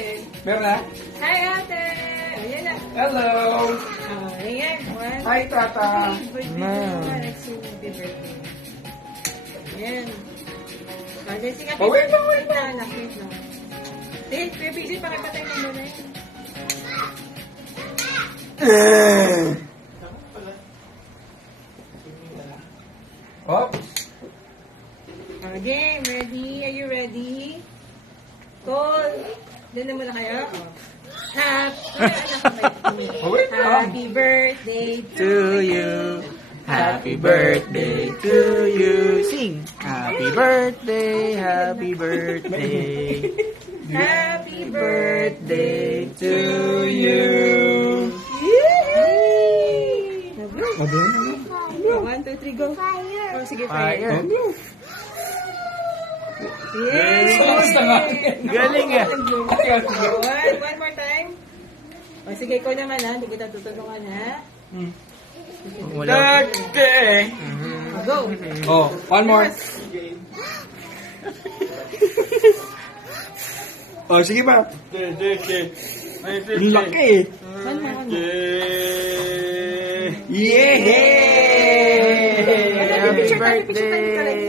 ate. Meron na? Hi, ate. Ayan na. Hello! Ayan. One. Hi, Tata! Birthday ko naman. Next to the birthday. Ayan. Ayan, sige. Oh, wait lang, wait lang. Wait lang. Sige, busy. Pakipatay mo muna yun. Hop! Game, ready? Are you ready? Call. Doon na muna kayo. Oh, wait lang! Happy birthday To you. Happy birthday to you. Sing. Happy birthday, happy birthday. Happy Birthday to you. Yay! Madun? 1, 2, 3, go. Fire! Oh, sige, fire. Fire. Yay! Solos na nga. Galing ah. One more time. O, sige, ikaw naman ha. Hindi kita tutulungan ha. Wala. Birthday! O, go. Oh, one more. Oh, sige pa. Ang laki eh. One more. Yay! Happy birthday!